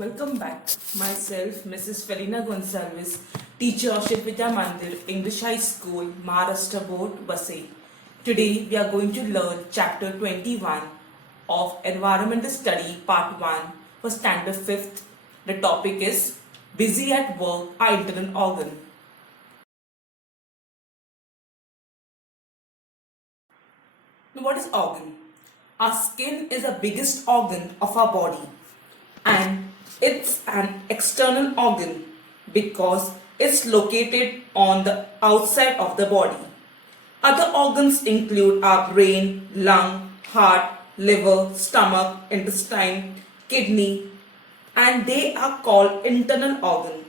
Welcome back. Myself, Mrs. Felina Gonsalves, teacher of Shivvidya Mandir, English High School, Maharashtra Board, Vasai. Today we are going to learn chapter 21 of Environmental Study Part 1 for Standard 5th. The topic is Busy at Work, our internal organ. Now, what is organ? Our skin is the biggest organ of our body, and it's an external organ because it's located on the outside of the body. Other organs include our brain, lung, heart, liver, stomach, intestine, kidney, and they are called internal organ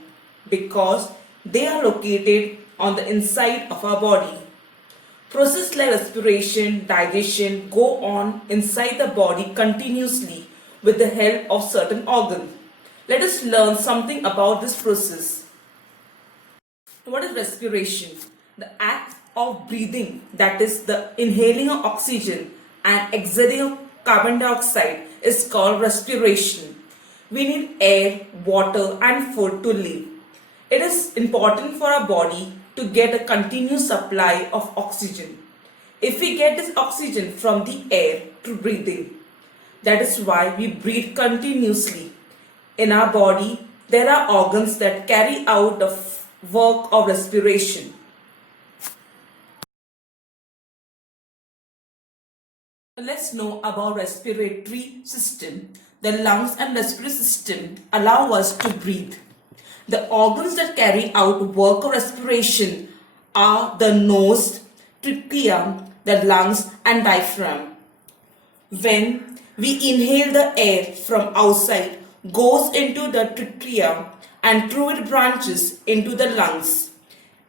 because they are located on the inside of our body. Processes like respiration, digestion go on inside the body continuously with the help of certain organs. Let us learn something about this process. What is respiration? The act of breathing, that is the inhaling of oxygen and exhaling of carbon dioxide, is called respiration. We need air, water and food to live. It is important for our body to get a continuous supply of oxygen. If we get this oxygen from the air through breathing, that is why we breathe continuously. In our body, there are organs that carry out the work of respiration. Let's know about respiratory system. The lungs and respiratory system allow us to breathe. The organs that carry out work of respiration are the nose, trachea, the lungs and diaphragm. When we inhale, the air from outside goes into the trachea and through it branches into the lungs.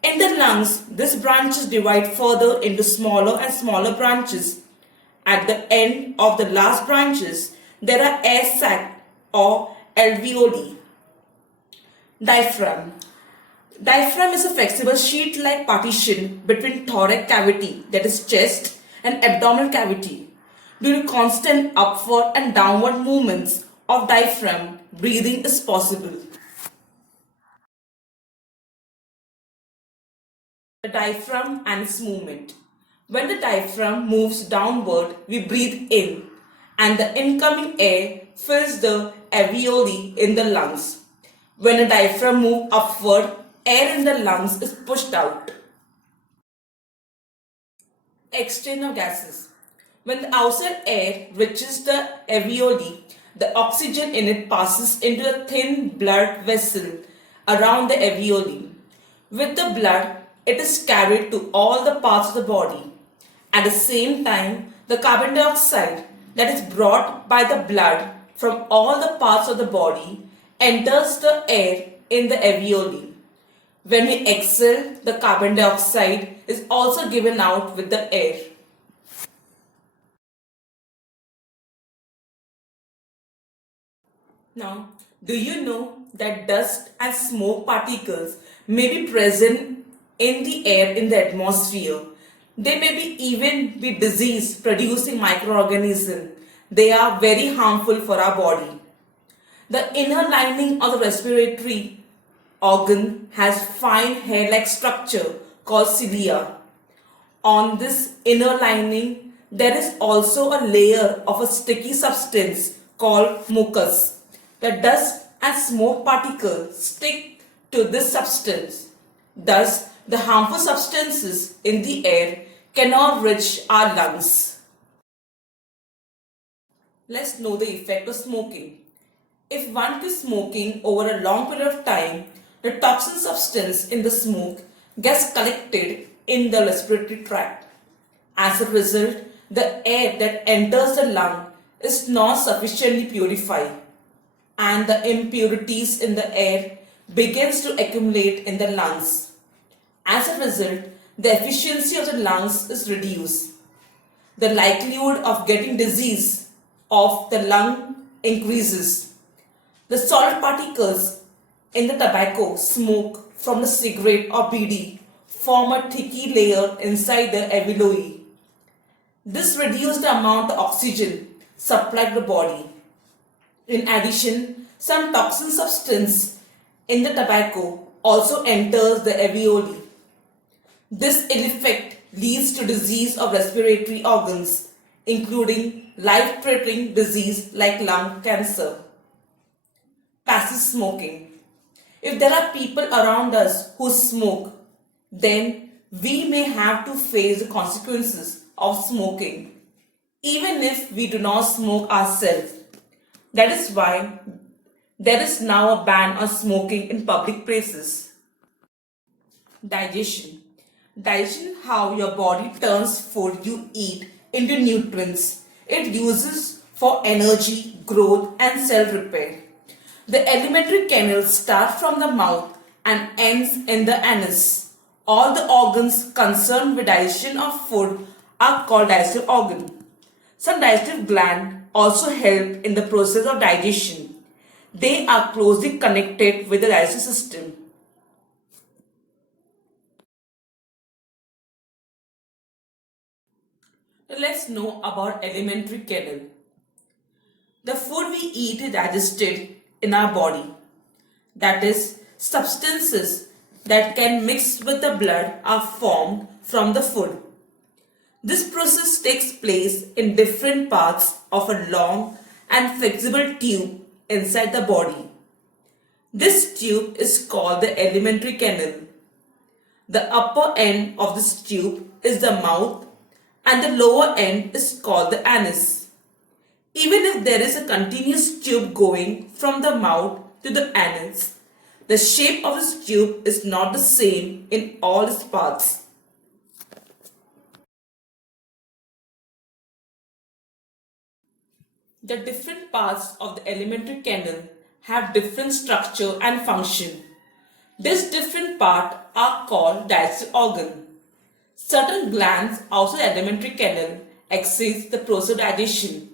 In the lungs, these branches divide further into smaller and smaller branches. At the end of the last branches, there are air sacs or alveoli. Diaphragm. Diaphragm is a flexible sheet-like partition between thoracic cavity, that is chest, and abdominal cavity. Due to constant upward and downward movements of diaphragm, breathing is possible. The diaphragm and its movement. When the diaphragm moves downward, we breathe in, and the incoming air fills the alveoli in the lungs. When the diaphragm moves upward, air in the lungs is pushed out. Exchange of gases. When the outside air reaches the alveoli, the oxygen in it passes into a thin blood vessel around the alveoli. With the blood, it is carried to all the parts of the body. At the same time, the carbon dioxide that is brought by the blood from all the parts of the body enters the air in the alveoli. When we exhale, the carbon dioxide is also given out with the air. Now, do you know that dust and smoke particles may be present in the air in the atmosphere? They may even be disease producing microorganisms. They are very harmful for our body. The inner lining of the respiratory organ has fine hair-like structure called cilia. On this inner lining, there is also a layer of a sticky substance called mucus. The dust and smoke particles stick to this substance. Thus, the harmful substances in the air cannot reach our lungs. Let's know the effect of smoking. If one keeps smoking over a long period of time, the toxin substance in the smoke gets collected in the respiratory tract. As a result, the air that enters the lung is not sufficiently purified, and the impurities in the air begins to accumulate in the lungs. As a result, the efficiency of the lungs is reduced. The likelihood of getting disease of the lung increases. The solid particles in the tobacco smoke from the cigarette or bidi form a thicky layer inside the alveoli. This reduces the amount of oxygen supplied to the body. In addition, Some toxin substance in the tobacco also enters the alveoli. This ill effect leads to disease of respiratory organs, including life-threatening disease like lung cancer. Passive smoking. If there are people around us who smoke, then we may have to face the consequences of smoking, even if we do not smoke ourselves. That is why there is now a ban on smoking in public places. Digestion. Digestion, how your body turns food you eat into nutrients it uses for energy, growth, and cell repair. The alimentary canal starts from the mouth and ends in the anus. All the organs concerned with digestion of food are called digestive organs. Some digestive glands also help in the process of digestion. They are closely connected with the digestive system. Let's know about alimentary canal. The food we eat is digested in our body. That is, substances that can mix with the blood are formed from the food. This process takes place in different parts of a long and flexible tube inside the body. This tube is called the alimentary canal. The upper end of this tube is the mouth and the lower end is called the anus. Even if there is a continuous tube going from the mouth to the anus, the shape of this tube is not the same in all its parts. The different parts of the alimentary canal have different structure and function. These different parts are called digestive organ. Certain glands outside the alimentary canal assist the process of digestion.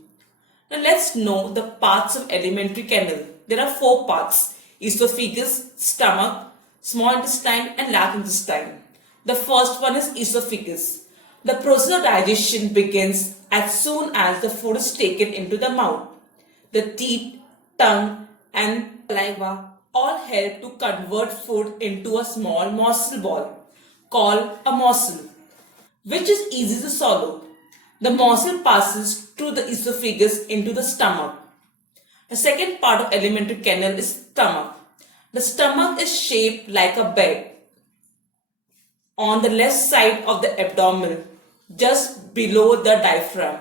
Now let's know the parts of alimentary canal. There are 4 parts: esophagus, stomach, small intestine and large intestine. The first one is esophagus. The process of digestion begins as soon as the food is taken into the mouth. The teeth, tongue and saliva all help to convert food into a small morsel ball called a morsel, which is easy to swallow. The morsel passes through the esophagus into the stomach. The second part of alimentary canal is stomach. The stomach is shaped like a bed on the left side of the abdomen, just below the diaphragm.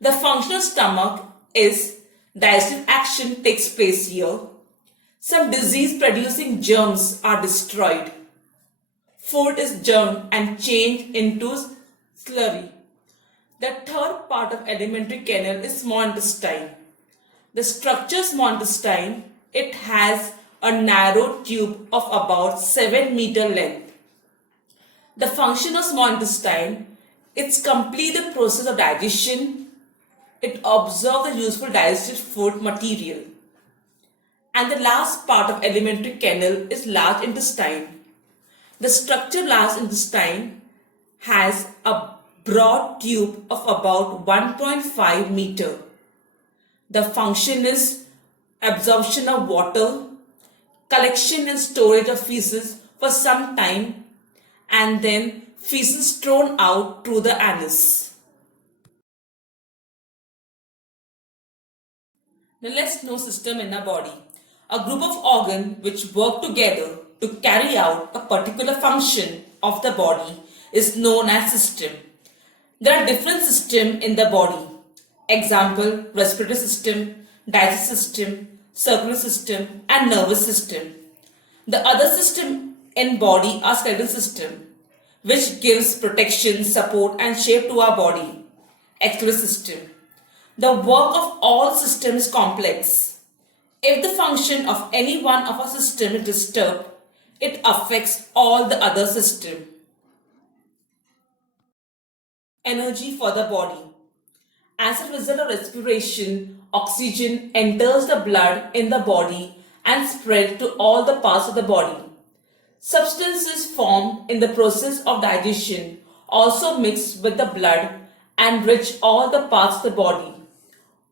The function of stomach is digestive action takes place here. Some disease-producing germs are destroyed. Food is germed and changed into slurry. The third part of alimentary canal is small intestine. The structure small intestine, it has a narrow tube of about 7 meter length. The function of small intestine, it's complete the process of digestion. It absorbs the useful digested food material. And the last part of alimentary canal is large intestine. The structure large intestine has a broad tube of about 1.5 meter. The function is absorption of water, collection and storage of feces for some time, and then feces thrown out through the anus. Now let's know system in our body. A group of organs which work together to carry out a particular function of the body is known as system. There are different systems in the body. Example, respiratory system, digestive system, circulatory system and nervous system. The other system in body are skeletal system, which gives protection, support and shape to our body. Exoskeletal system. The work of all systems is complex. If the function of any one of our system is disturbed, it affects all the other system. Energy for the body. As a result of respiration, oxygen enters the blood in the body and spreads to all the parts of the body. Substances formed in the process of digestion also mix with the blood and reach all the parts of the body.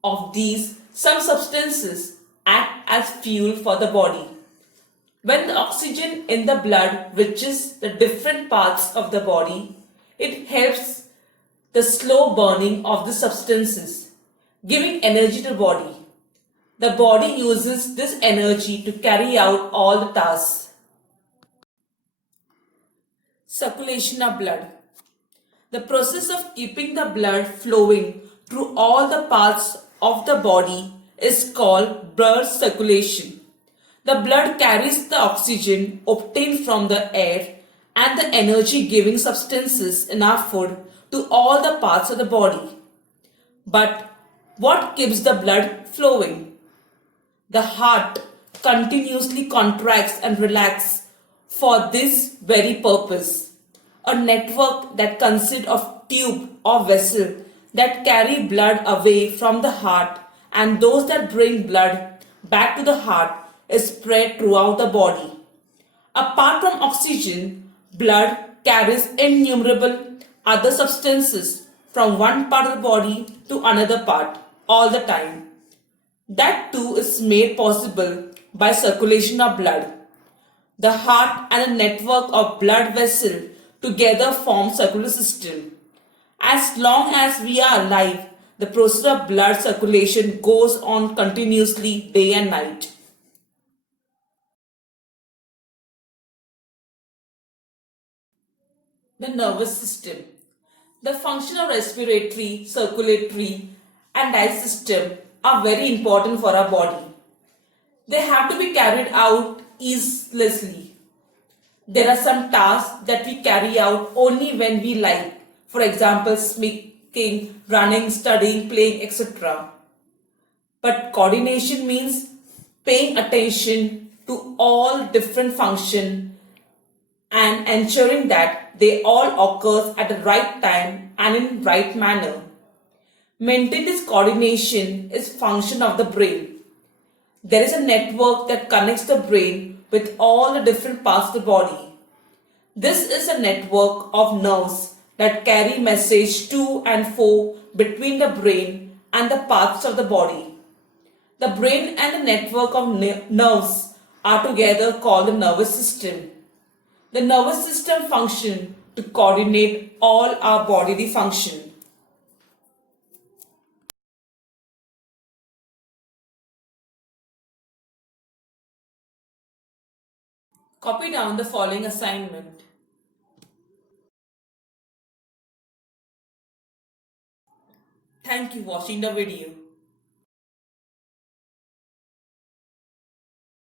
Of these, some substances act as fuel for the body. When the oxygen in the blood reaches the different parts of the body, it helps the slow burning of the substances, giving energy to the body. The body uses this energy to carry out all the tasks. Circulation of blood. The process of keeping the blood flowing through all the parts of the body is called blood circulation. The blood carries the oxygen obtained from the air and the energy giving substances in our food to all the parts of the body. But what keeps the blood flowing? The heart continuously contracts and relaxes for this very purpose. A network that consists of tube or vessel that carry blood away from the heart and those that bring blood back to the heart is spread throughout the body. Apart from oxygen, blood carries innumerable other substances from one part of the body to another part all the time. That too is made possible by circulation of blood. The heart and a network of blood vessels together form circulatory system. As long as we are alive, the process of blood circulation goes on continuously day and night. The nervous system. The function of respiratory, circulatory, and digestive system are very important for our body. They have to be carried out easily. There are some tasks that we carry out only when we like. For example, speaking, running, studying, playing, etc. But coordination means paying attention to all different functions and ensuring that they all occur at the right time and in right manner. Maintain this coordination is function of the brain. There is a network that connects the brain with all the different parts of the body. This is a network of nerves that carry message to and fro between the brain and the parts of the body. The brain and the network of nerves are together called the nervous system. The nervous system functions to coordinate all our bodily function. Copy down the following assignment. Thank you for watching the video.